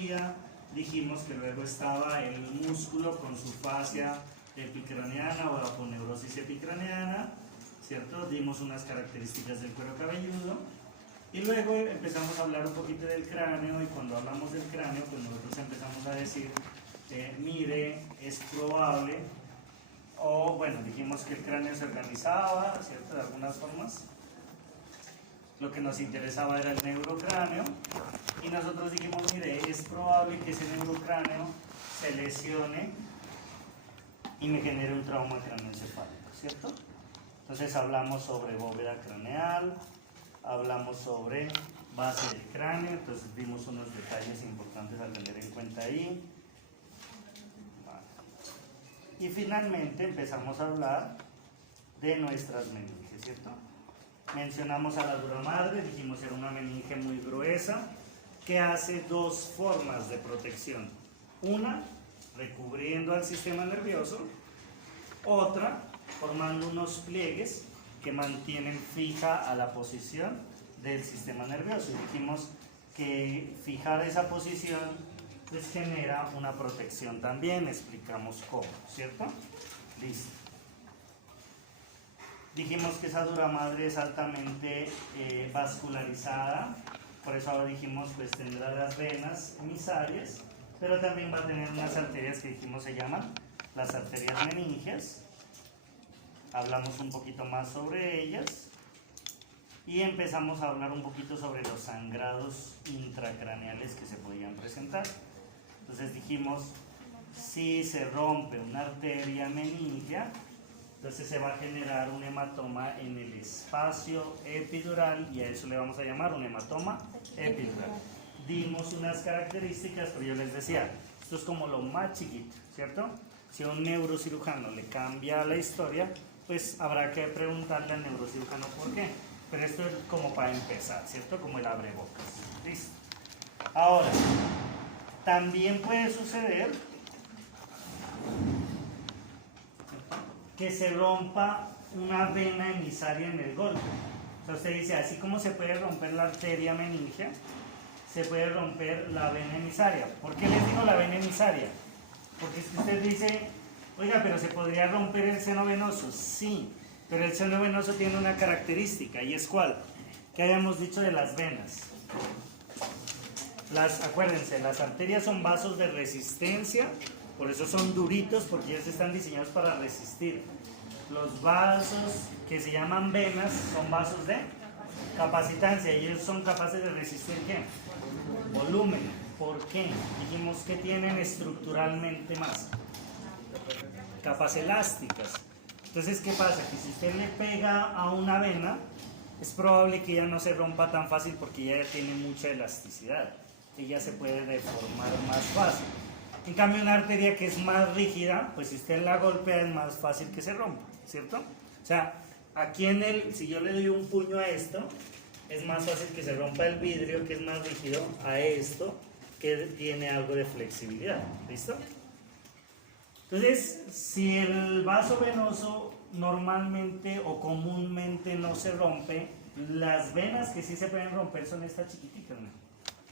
día dijimos que luego estaba el músculo con su fascia epicraneana o aponeurosis epicraneana, ¿cierto? Dimos unas características del cuero cabelludo y luego empezamos a hablar un poquito del cráneo, y cuando hablamos del cráneo pues nosotros empezamos a decir mire, es probable, o bueno, dijimos que el cráneo se organizaba, ¿cierto? De algunas formas. Lo que nos interesaba era el neurocráneo, y nosotros dijimos, mire, es probable que ese neurocráneo se lesione y me genere un trauma craneoencefálico, ¿cierto? Entonces hablamos sobre bóveda craneal, hablamos sobre base del cráneo, entonces vimos unos detalles importantes a tener en cuenta ahí. Y finalmente empezamos a hablar de nuestras meninges, ¿cierto? Mencionamos a la dura madre, dijimos era una meninge muy gruesa que hace dos formas de protección. Una, recubriendo al sistema nervioso. Otra, formando unos pliegues que mantienen fija a la posición del sistema nervioso. Y dijimos que fijar esa posición pues genera una protección también, explicamos cómo, ¿cierto? Listo. Dijimos que esa dura madre es altamente vascularizada, por eso ahora dijimos pues tendrá las venas emisarias, pero también va a tener unas arterias que dijimos se llaman las arterias meningias. Hablamos un poquito más sobre ellas y empezamos a hablar un poquito sobre los sangrados intracraneales que se podían presentar. Entonces dijimos, si se rompe una arteria meningia, entonces se va a generar un hematoma en el espacio epidural, y a eso le vamos a llamar un hematoma epidural. Dimos unas características, pero yo les decía, esto es como lo más chiquito, ¿cierto? Si a un neurocirujano le cambia la historia, pues habrá que preguntarle al neurocirujano por qué. Pero esto es como para empezar, ¿cierto? Como el abrebocas. ¿Listo? Ahora, también puede suceder que se rompa una vena emisaria en el golpe. Entonces usted dice, así como se puede romper la arteria meningia, se puede romper la vena emisaria. ¿Por qué les digo la vena emisaria? Porque si usted dice, oiga, pero se podría romper el seno venoso. Sí, pero el seno venoso tiene una característica, ¿y es cuál? Que hayamos dicho de las venas. Acuérdense, las arterias son vasos de resistencia, por eso son duritos, porque ellos están diseñados para resistir. Los vasos que se llaman venas son vasos de capacitancia, y ellos son capaces de resistir ¿qué? Volumen. ¿Por qué? Dijimos que tienen estructuralmente más capas elásticas. Entonces, ¿qué pasa? Que si usted le pega a una vena, es probable que ella no se rompa tan fácil porque ella tiene mucha elasticidad. Ella se puede deformar más fácil. En cambio, una arteria que es más rígida, pues si usted la golpea es más fácil que se rompa, ¿cierto? O sea, aquí si yo le doy un puño a esto, es más fácil que se rompa el vidrio, que es más rígido, a esto, que tiene algo de flexibilidad, ¿listo? Entonces, si el vaso venoso normalmente o comúnmente no se rompe, las venas que sí se pueden romper son estas chiquititas, ¿no?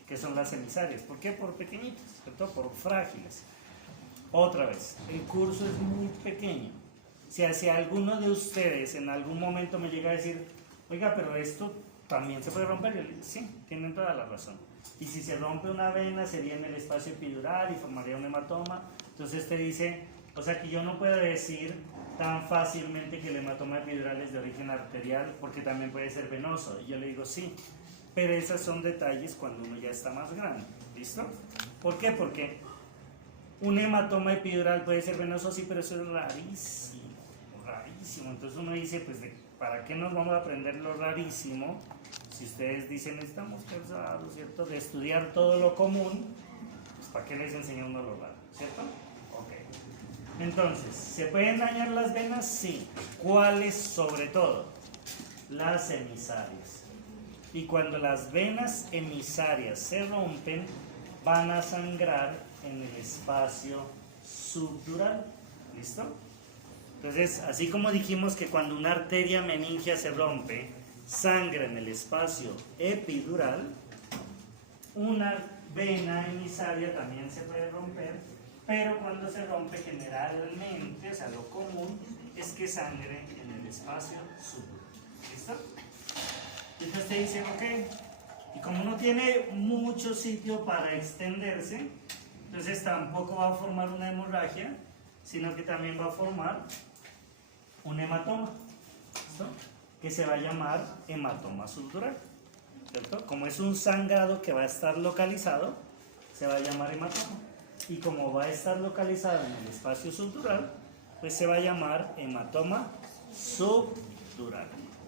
Que son las emisarias. ¿Por qué? Por pequeñitas, ¿cierto? Por frágiles. Otra vez, el curso es muy pequeño. Si hacia alguno de ustedes en algún momento me llega a decir, oiga, pero esto también se puede romper, yo le digo, sí, tienen toda la razón. Y si se rompe una vena, sería en el espacio epidural y formaría un hematoma. Entonces te dice, o sea que yo no puedo decir tan fácilmente que el hematoma epidural es de origen arterial, porque también puede ser venoso. Y yo le digo, sí. Pero esos son detalles cuando uno ya está más grande, ¿listo? ¿Por qué? Porque un hematoma epidural puede ser venoso, sí, pero eso es rarísimo, rarísimo. Entonces uno dice, pues, ¿para qué nos vamos a aprender lo rarísimo? Si ustedes dicen, estamos cansados, ¿cierto? De estudiar todo lo común, pues, ¿para qué les enseña uno lo raro? ¿Cierto? Ok. Entonces, ¿se pueden dañar las venas? Sí. ¿Cuáles sobre todo? Las emisarias. Y cuando las venas emisarias se rompen, van a sangrar en el espacio subdural. ¿Listo? Entonces, así como dijimos que cuando una arteria meningia se rompe, sangra en el espacio epidural, una vena emisaria también se puede romper, pero cuando se rompe generalmente, o sea, lo común es que sangre en el espacio subdural. ¿Listo? Y entonces te dice, ok, y como no tiene mucho sitio para extenderse, entonces tampoco va a formar una hemorragia, sino que también va a formar un hematoma, ¿listo? Que se va a llamar hematoma subdural, ¿cierto? Como es un sangrado que va a estar localizado, se va a llamar hematoma. Y como va a estar localizado en el espacio subdural, pues se va a llamar hematoma subdural.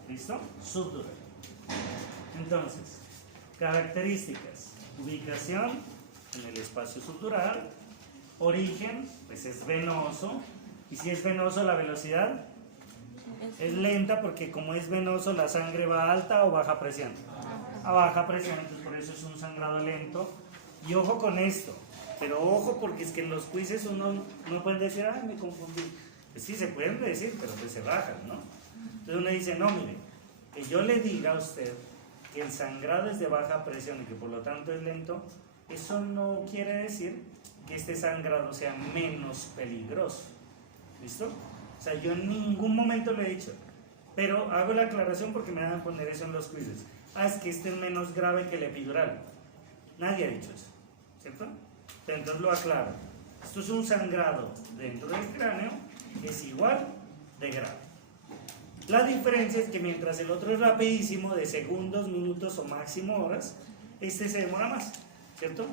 ¿Listo? Subdural. Entonces, características: ubicación en el espacio subdural, origen, pues es venoso, y si es venoso la velocidad es lenta, porque como es venoso la sangre va a alta o baja presión. A baja presión, entonces por eso es un sangrado lento. Y ojo con esto, pero ojo, porque es que en los quizzes uno no puede decir, ay, me confundí. Pues sí, se pueden decir, pero pues se bajan, ¿no? Entonces uno dice, no, mire, que yo le diga a usted que el sangrado es de baja presión y que por lo tanto es lento, eso no quiere decir que este sangrado sea menos peligroso. ¿Listo? O sea, yo en ningún momento lo he dicho, pero hago la aclaración porque me van a poner eso en los quizzes. Ah, es que este es menos grave que el epidural. Nadie ha dicho eso, ¿cierto? Pero entonces lo aclaro. Esto es un sangrado dentro del cráneo que es igual de grave. La diferencia es que mientras el otro es rapidísimo, de segundos, minutos o máximo horas, este se demora más, ¿cierto?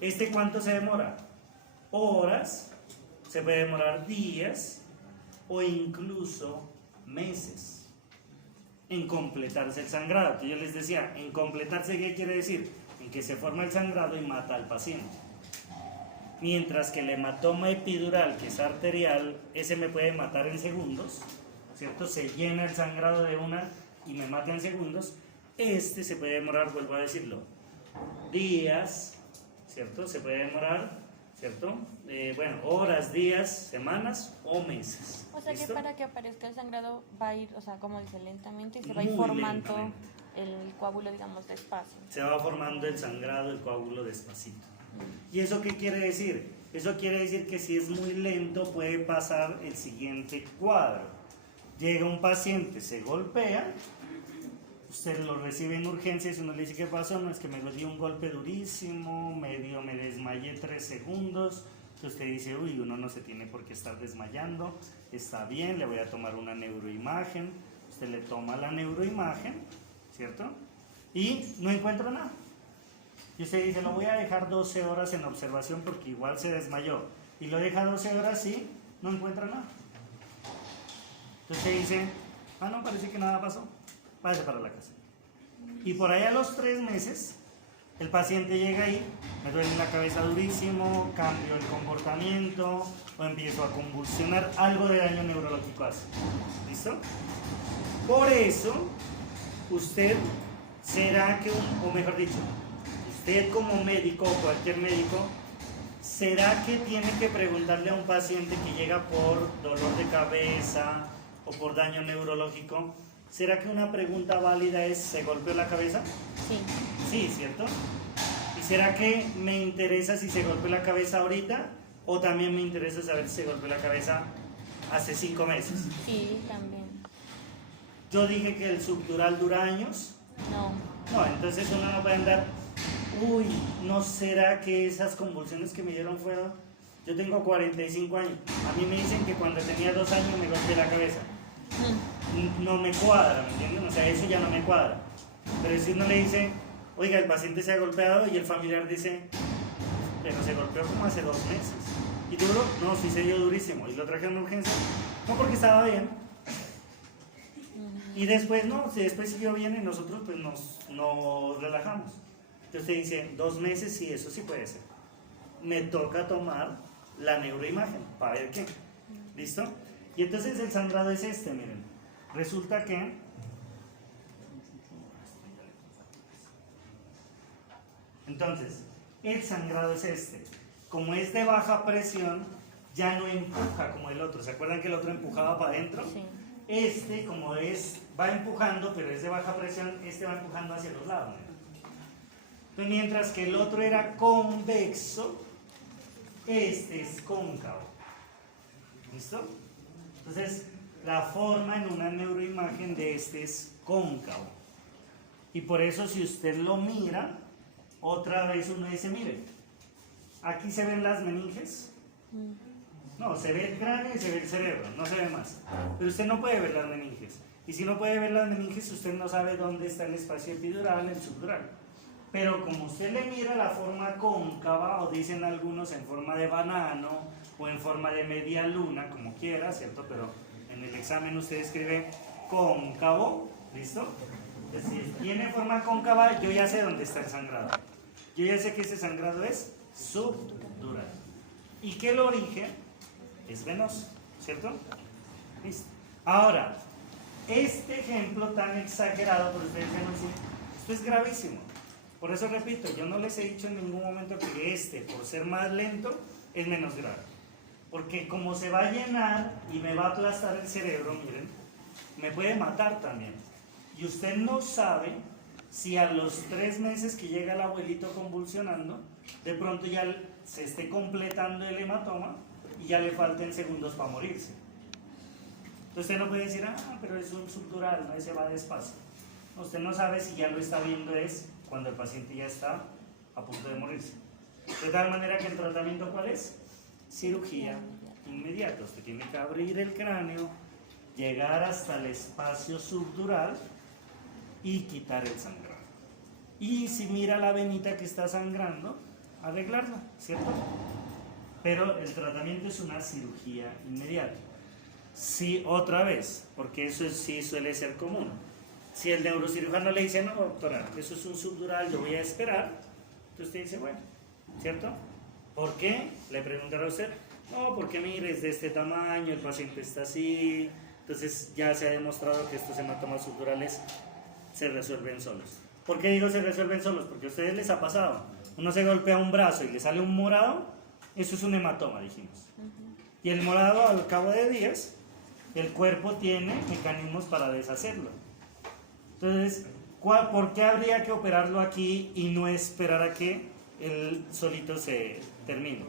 ¿Este cuánto se demora? Horas, se puede demorar días o incluso meses en completarse el sangrado. Que yo les decía, en completarse, ¿qué quiere decir? En que se forma el sangrado y mata al paciente. Mientras que el hematoma epidural, que es arterial, ese me puede matar en segundos, ¿cierto? Se llena el sangrado de una y me mata en segundos. Este se puede demorar, vuelvo a decirlo, días, ¿cierto? Se puede demorar, ¿cierto? Bueno, horas, días, semanas o meses. O sea, ¿listo? que para que aparezca el sangrado va a ir, o sea, como dice, lentamente, y se va a Muy ir formando lentamente. el coágulo, digamos, despacio. Se va formando el sangrado, el coágulo despacito. ¿Y eso qué quiere decir? Eso quiere decir que si es muy lento puede pasar el siguiente cuadro. Llega un paciente, se golpea, usted lo recibe en urgencias y uno le dice, ¿qué pasó? No, es que me dio un golpe durísimo, me desmayé 3 segundos. Entonces usted dice, uy, uno no se tiene por qué estar desmayando, está bien, le voy a tomar una neuroimagen. Usted le toma la neuroimagen, ¿cierto? Y no encuentra nada. Y usted dice, lo voy a dejar 12 horas en observación porque igual se desmayó. Y lo deja 12 horas y no encuentra nada. Entonces usted dice, ah, no, parece que nada pasó, váyase para la casa. Y por ahí a los 3 meses, el paciente llega ahí, me duele la cabeza durísimo, cambio el comportamiento o empiezo a convulsionar, algo de daño neurológico hace. ¿Listo? Por eso, usted será que, o mejor dicho, usted como médico o cualquier médico, ¿será que tiene que preguntarle a un paciente que llega por dolor de cabeza o por daño neurológico? ¿Será que una pregunta válida es, ¿se golpeó la cabeza? Sí. Sí, ¿cierto? ¿Y será que me interesa si se golpeó la cabeza ahorita? ¿O también me interesa saber si se golpeó la cabeza hace 5 meses? Sí, también. Yo dije que el subdural dura años. No. No, entonces uno no puede andar, uy, ¿no será que esas convulsiones que me dieron fueron? Yo tengo 45 años, a mí me dicen que cuando tenía 2 años me golpeé la cabeza. No me cuadra, ¿me entienden? O sea, eso ya no me cuadra. Pero si uno le dice, oiga, el paciente se ha golpeado, y el familiar dice, pero se golpeó como hace 2 meses. ¿Y duro? No, sí se dio durísimo. ¿Y lo trajeron a urgencia? No, porque estaba bien. Y después, no, si después siguió bien y nosotros pues nos relajamos. Entonces te dice, 2 meses, sí, eso sí puede ser. Me toca tomar la neuroimagen para ver qué. ¿Listo? Y entonces el sangrado es este, miren. Resulta que entonces el sangrado es este. Como es de baja presión, ya no empuja como el otro. ¿Se acuerdan que el otro empujaba para adentro? Sí. Este, como es, va empujando, pero es de baja presión, este va empujando hacia los lados. Entonces, mientras que el otro era convexo, este es cóncavo. ¿Listo? Entonces, la forma en una neuroimagen de este es cóncavo. Y por eso si usted lo mira, otra vez uno dice, mire, aquí se ven las meninges. No, se ve el cráneo y se ve el cerebro, no se ve más. Pero usted no puede ver las meninges. Y si no puede ver las meninges, usted no sabe dónde está el espacio epidural, el subdural. Pero como usted le mira la forma cóncava, o dicen algunos en forma de banano, o en forma de media luna, como quiera, ¿cierto? Pero en el examen usted escribe cóncavo, ¿listo? Es decir, tiene forma cóncava, yo ya sé dónde está el sangrado. Yo ya sé que ese sangrado es subdural. Y que el origen es venoso, ¿cierto? Listo. Ahora, este ejemplo tan exagerado, por ustedes van a decir, esto es gravísimo. Por eso repito, yo no les he dicho en ningún momento que este, por ser más lento, es menos grave. Porque como se va a llenar y me va a aplastar el cerebro, miren, me puede matar también. Y usted no sabe si a los 3 meses que llega el abuelito convulsionando, de pronto ya se esté completando el hematoma y ya le falten segundos para morirse. Entonces usted no puede decir, pero es un subdural, ¿no? Ese va despacio. Usted no sabe si ya lo está viendo es cuando el paciente ya está a punto de morirse. De tal manera que el tratamiento, ¿cuál es? Cirugía inmediata. Usted tiene que abrir el cráneo, llegar hasta el espacio subdural y quitar el sangrado. Y si mira la venita que está sangrando, arreglarla, ¿cierto? Pero el tratamiento es una cirugía inmediata. Sí, otra vez, porque eso sí suele ser común. Si el neurocirujano le dice, no, doctora, eso es un subdural, yo voy a esperar, entonces usted dice, bueno, ¿cierto? ¿Por qué? Le preguntará a usted, no, porque mire, es de este tamaño, el paciente está así, entonces ya se ha demostrado que estos hematomas subdurales se resuelven solos. ¿Por qué digo se resuelven solos? Porque a ustedes les ha pasado, uno se golpea un brazo y le sale un morado, eso es un hematoma, dijimos. Y el morado, al cabo de días, el cuerpo tiene mecanismos para deshacerlo. Entonces, ¿por qué habría que operarlo aquí y no esperar a que él solito se termine?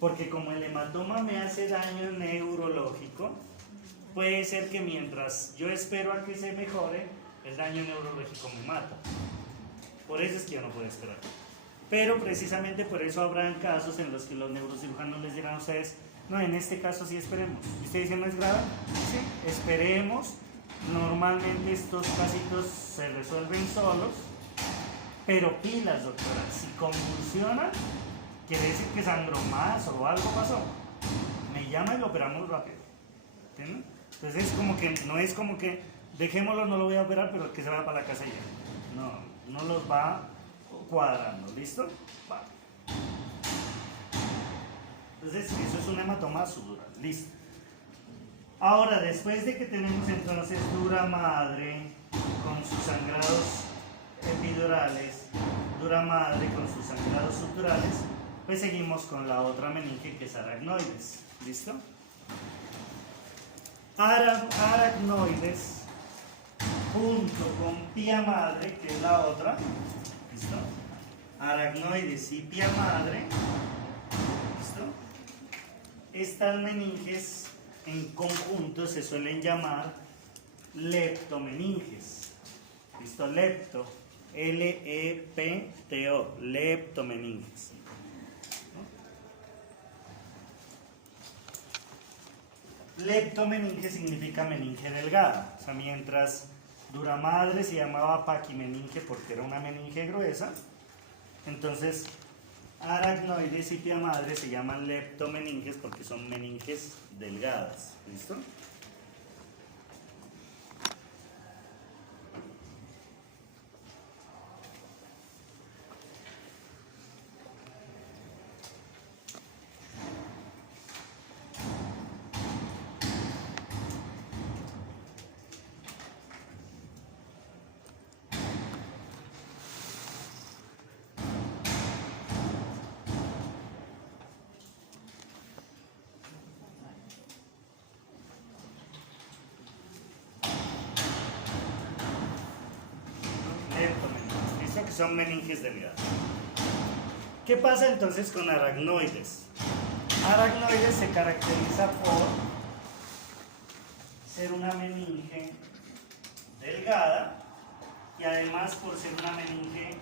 Porque como el hematoma me hace daño neurológico, puede ser que mientras yo espero a que se mejore, el daño neurológico me mata. Por eso es que yo no puedo esperar. Pero precisamente por eso habrán casos en los que los neurocirujanos les dirán a ustedes, no, en este caso sí esperemos. ¿Y usted dice no es grave? Sí, esperemos. Normalmente estos casitos se resuelven solos, pero pilas, doctora, si convulsionan, quiere decir que sangró más o algo pasó. Me llama y lo operamos rápido. ¿Entienden? Entonces es como que, no es como que dejémoslo, no lo voy a operar, pero que se vaya para la casa ya. No, no los va cuadrando, ¿listo? Va. Entonces eso es un hematoma subdural, listo. Ahora, después de que tenemos entonces dura madre con sus sangrados epidurales, dura madre con sus sangrados subdurales, pues seguimos con la otra meninge que es aracnoides, ¿listo? Aracnoides junto con pía madre, que es la otra, ¿listo? Aracnoides y pía madre, ¿listo? Estas meninges en conjunto se suelen llamar leptomeninges. ¿Listo? Lepto. L-E-P-T-O. Leptomeninges. ¿No? Leptomeninge significa meninge delgada. O sea, mientras dura madre se llamaba paquimeninge porque era una meninge gruesa, entonces aracnoides y pía madre se llaman leptomeninges porque son meninges delgadas. ¿Listo? son meninges delgadas. ¿Qué pasa entonces con aracnoides? Aracnoides se caracteriza por ser una meninge delgada y además por ser una meninge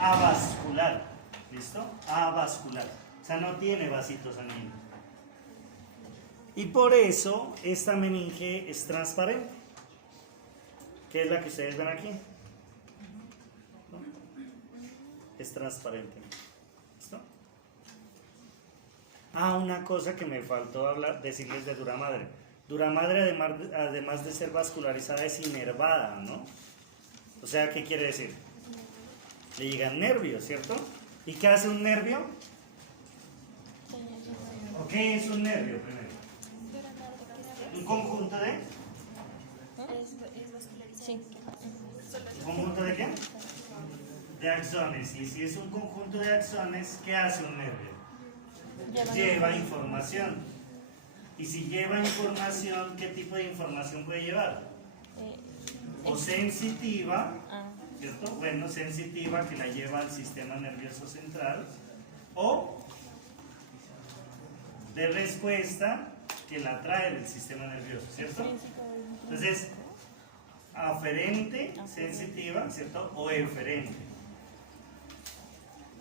avascular. ¿Listo? Avascular. O sea, no tiene vasitos sanguíneos. Y por eso esta meninge es transparente, que es la que ustedes ven aquí. ¿No? Es transparente. ¿Listo? Ah, una cosa que me faltó decirles de dura madre. Dura madre, además de ser vascularizada, es inervada, ¿no? O sea, ¿qué quiere decir? Le llegan nervios, ¿cierto? ¿Y qué hace un nervio? ¿O qué es un nervio primero? Un conjunto de... Sí. ¿Un conjunto de qué? De axones. Y si es un conjunto de axones, ¿qué hace un nervio? Lleva información. Y si lleva información, ¿qué tipo de información puede llevar? O sensitiva, ¿cierto? Bueno, sensitiva que la lleva al sistema nervioso central, o de respuesta que la trae del sistema nervioso, ¿cierto? Entonces, aferente, sensitiva, ¿cierto? O eferente.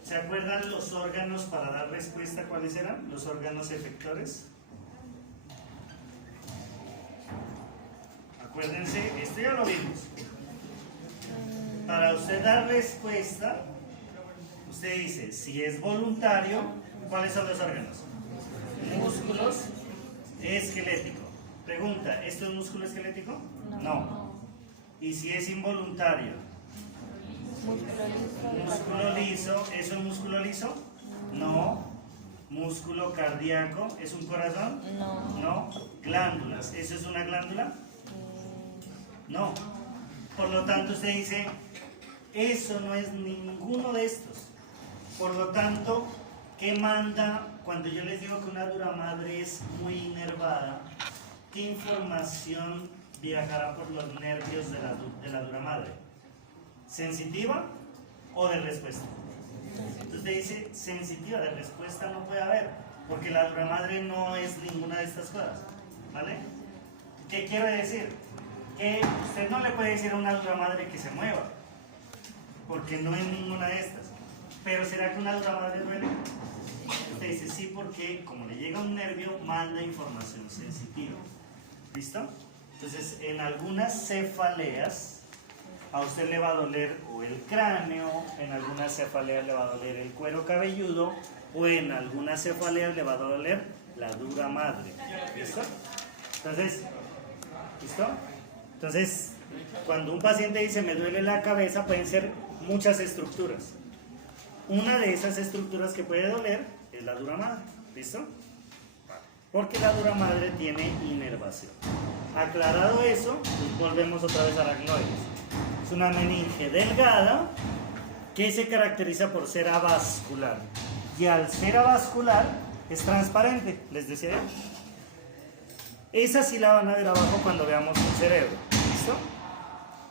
¿Se acuerdan los órganos para dar respuesta? ¿Cuáles eran? Los órganos efectores. Acuérdense, esto ya lo vimos. Para usted dar respuesta, usted dice, si es voluntario, ¿cuáles son los órganos? Músculos, esquelético. Pregunta, ¿esto es músculo esquelético? No. ¿Y si es involuntario? Músculo liso. ¿Eso es músculo liso? No. ¿Músculo cardíaco? ¿Es un corazón? No. ¿Glándulas? ¿Eso es una glándula? No. Por lo tanto, usted dice, eso no es ninguno de estos. Por lo tanto, ¿qué manda cuando yo les digo que una dura madre es muy inervada? ¿Qué información viajará por los nervios de la dura madre? ¿Sensitiva o de respuesta? Entonces usted dice, sensitiva, de respuesta no puede haber, porque la dura madre no es ninguna de estas cosas. ¿Vale? ¿Qué quiere decir? Que usted no le puede decir a una dura madre que se mueva, porque no es ninguna de estas. Pero ¿será que una dura madre duele? Usted dice sí, porque como le llega un nervio, manda información sensitiva. ¿Listo? Entonces, en algunas cefaleas, a usted le va a doler o el cráneo, en algunas cefaleas le va a doler el cuero cabelludo, o en algunas cefaleas le va a doler la dura madre. ¿Listo? Entonces, ¿listo? Entonces, cuando un paciente dice me duele la cabeza, pueden ser muchas estructuras. Una de esas estructuras que puede doler es la dura madre. ¿Listo? Porque la dura madre tiene inervación. Aclarado eso, pues volvemos otra vez a aracnoides. Es una meninge delgada que se caracteriza por ser avascular. Y al ser avascular es transparente, les decía yo. Esa sí la van a ver abajo cuando veamos un cerebro. ¿Listo?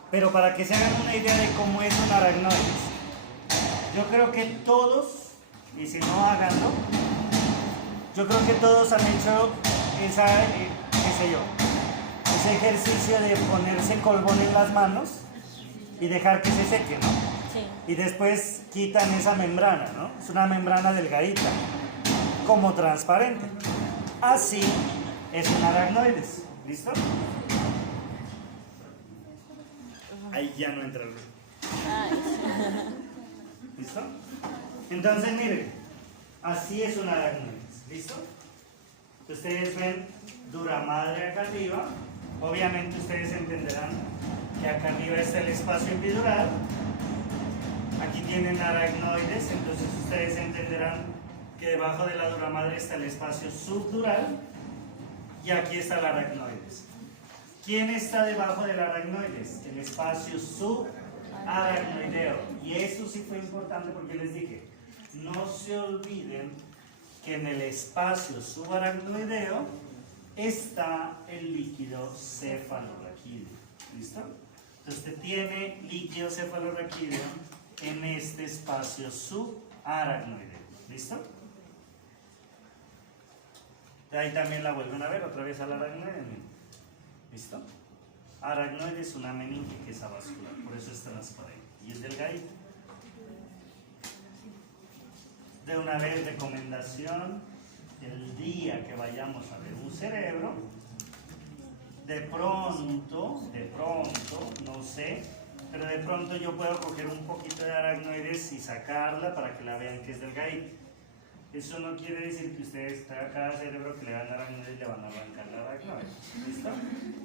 Pero para que se hagan una idea de cómo es un aracnoides, yo creo que todos, y si no háganlo, yo creo que todos han hecho ese ejercicio de ponerse colbón en las manos y dejar que se seque, ¿no? Sí. Y después quitan esa membrana, ¿no? Es una membrana delgadita, como transparente. Así es un aracnoides. ¿Listo? Ahí ya no entra el ruido. ¿Listo? Entonces, miren, así es un aracnoides. ¿Listo? Ustedes ven dura madre acá arriba. Obviamente ustedes entenderán que acá arriba está el espacio epidural. Aquí tienen aracnoides, entonces ustedes entenderán que debajo de la dura madre está el espacio subdural y aquí está el aracnoides. ¿Quién está debajo del aracnoides? El espacio subaracnoideo. Y eso sí fue importante porque les dije, no se olviden que en el espacio subaracnoideo está el líquido cefalorraquídeo. ¿Listo? Usted tiene líquido cefalorraquídeo en este espacio subaracnoideo. ¿Listo? Ahí también la vuelven a ver otra vez al aracnoide. ¿Listo? Aracnoide es una meninge que es avascular, por eso es transparente y es delgadita. De una vez, recomendación: el día que vayamos a ver un cerebro, de pronto, no sé, pero de pronto yo puedo coger un poquito de aracnoides y sacarla para que la vean que es delgadita. Eso no quiere decir que ustedes a cada cerebro que le van a aracnoides le van a arrancar la aracnoide. ¿Listo?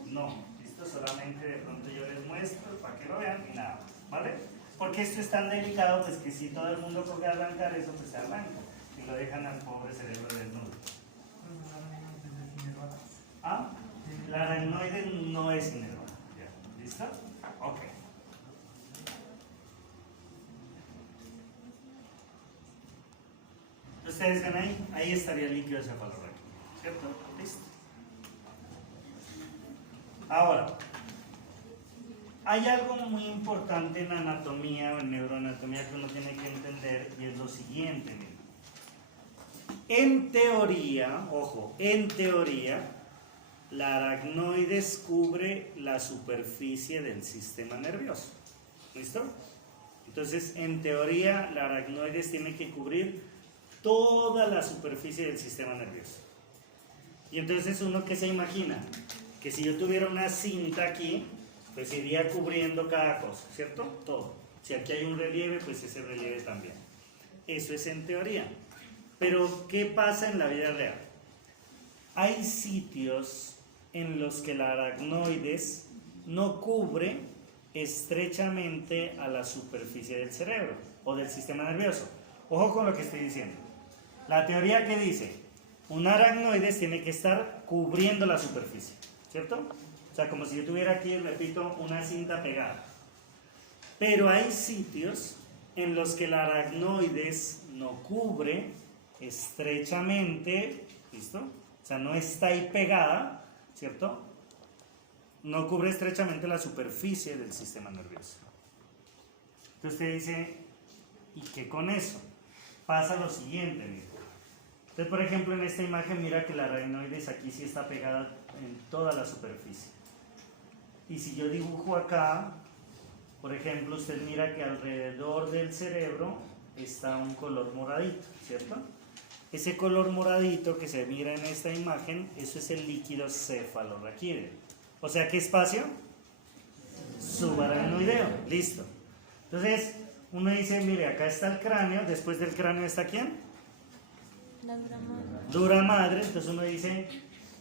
No, listo, solamente de pronto yo les muestro para que lo vean y nada más, ¿vale? Porque esto es tan delicado, pues que si todo el mundo coge a arrancar eso, pues se arranca y lo dejan al pobre cerebro desnudo. ¿Ah? La aracnoide no es inervada. ¿Listo? Ok. Ustedes ven ahí, ahí estaría el líquido cefalorraquídeo, ¿cierto? Listo. Ahora, hay algo muy importante en anatomía o en neuroanatomía que uno tiene que entender y es lo siguiente, miren. En teoría, ojo, en teoría, la aracnoides cubre la superficie del sistema nervioso. ¿Listo? Entonces, en teoría, la aracnoides tiene que cubrir toda la superficie del sistema nervioso. Y entonces uno que se imagina que si yo tuviera una cinta aquí, pues iría cubriendo cada cosa, ¿cierto? Todo. Si aquí hay un relieve, pues ese relieve también. Eso es en teoría. Pero, ¿qué pasa en la vida real? Hay sitios en los que la aracnoides no cubre estrechamente a la superficie del cerebro o del sistema nervioso. Ojo con lo que estoy diciendo. La teoría que dice, un aracnoides tiene que estar cubriendo la superficie, ¿cierto? O sea, como si yo tuviera aquí, repito, una cinta pegada. Pero hay sitios en los que la aracnoides no cubre estrechamente, ¿listo? O sea, no está ahí pegada, ¿cierto? No cubre estrechamente la superficie del sistema nervioso. Entonces usted dice, ¿y qué con eso? Pasa lo siguiente, mira. Entonces, por ejemplo, en esta imagen, mira que la aracnoides aquí sí está pegada en toda la superficie. Y si yo dibujo acá, por ejemplo, usted mira que alrededor del cerebro está un color moradito, ¿cierto? Ese color moradito que se mira en esta imagen, eso es el líquido cefalorraquídeo. O sea, ¿qué espacio? Subaracnoideo. Listo. Entonces, uno dice, mire, acá está el cráneo, después del cráneo está ¿quién? La dura madre. Dura madre. Entonces uno dice,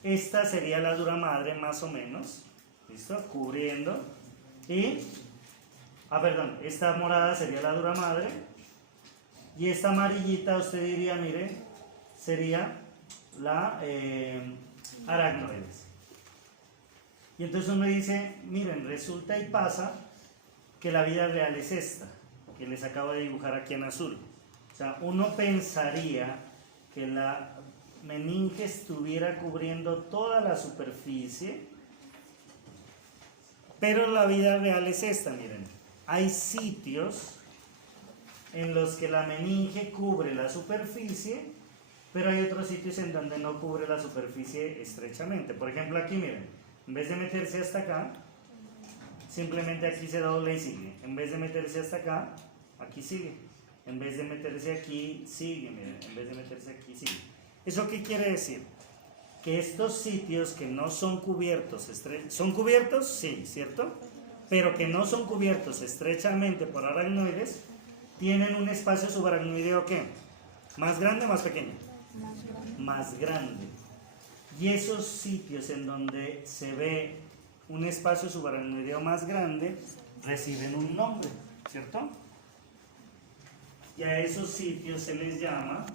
esta sería la dura madre más o menos. ¿Listo? Cubriendo. Y, perdón, esta morada sería la dura madre. Y esta amarillita, usted diría, mire, sería la aracnoides. Y entonces uno dice, miren, resulta y pasa que la vida real es esta, que les acabo de dibujar aquí en azul. O sea, uno pensaría que la meninge estuviera cubriendo toda la superficie, pero la vida real es esta, miren. Hay sitios en los que la meninge cubre la superficie, pero hay otros sitios en donde no cubre la superficie estrechamente. Por ejemplo, aquí miren, en vez de meterse hasta acá, simplemente aquí se dobla y sigue. En vez de meterse hasta acá, aquí sigue. En vez de meterse aquí, sigue. Miren, en vez de meterse aquí, sigue. ¿Eso qué quiere decir? Que estos sitios que no son cubiertos, ¿son cubiertos? Sí, ¿cierto? Pero que no son cubiertos estrechamente por aracnoides, tienen un espacio subaracnoideo ¿qué? ¿Más grande o más pequeño? Más grande. Más grande. Y esos sitios en donde se ve un espacio subaracnoideo más grande reciben un nombre, ¿cierto? Y a esos sitios se les llama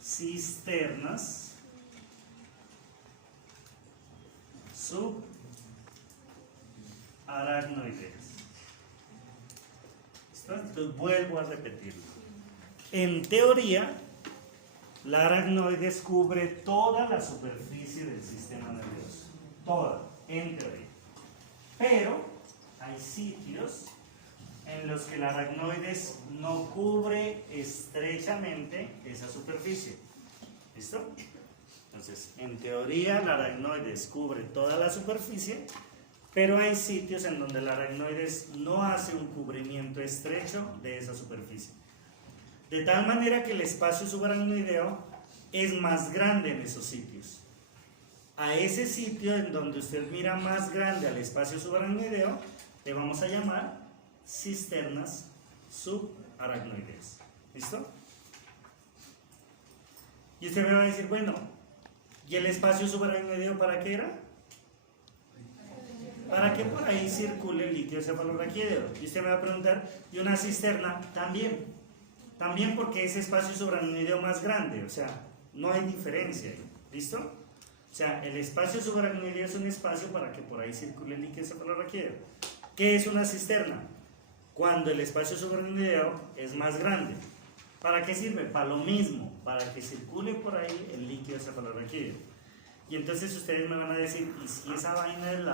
cisternas subaracnoideas. Entonces vuelvo a repetirlo. En teoría, la aracnoides cubre toda la superficie del sistema nervioso. Toda, en teoría. Pero hay sitios en los que el aracnoides no cubre estrechamente esa superficie. ¿Listo? Entonces, en teoría el aracnoides cubre toda la superficie, pero hay sitios en donde el aracnoides no hace un cubrimiento estrecho de esa superficie. De tal manera que el espacio subaracnoideo es más grande en esos sitios. A ese sitio en donde usted mira más grande al espacio subaracnoideo, le vamos a llamar cisternas subaracnoideas. ¿Listo? Y usted me va a decir, bueno, ¿y el espacio subaracnoideo para qué era? Para que por ahí circule el líquido cefalorraquídeo. Y usted me va a preguntar, ¿y una cisterna? También. También porque ese espacio subaracnoideo más grande, o sea, no hay diferencia ahí. ¿Listo? O sea, el espacio subaracnoideo es un espacio para que por ahí circule el líquido cefalorraquídeo. ¿Qué es una cisterna? Cuando el espacio subaracnoideo es más grande. ¿Para qué sirve? Para lo mismo, para que circule por ahí el líquido cefalorraquídeo. Y entonces ustedes me van a decir, ¿y si esa vaina es la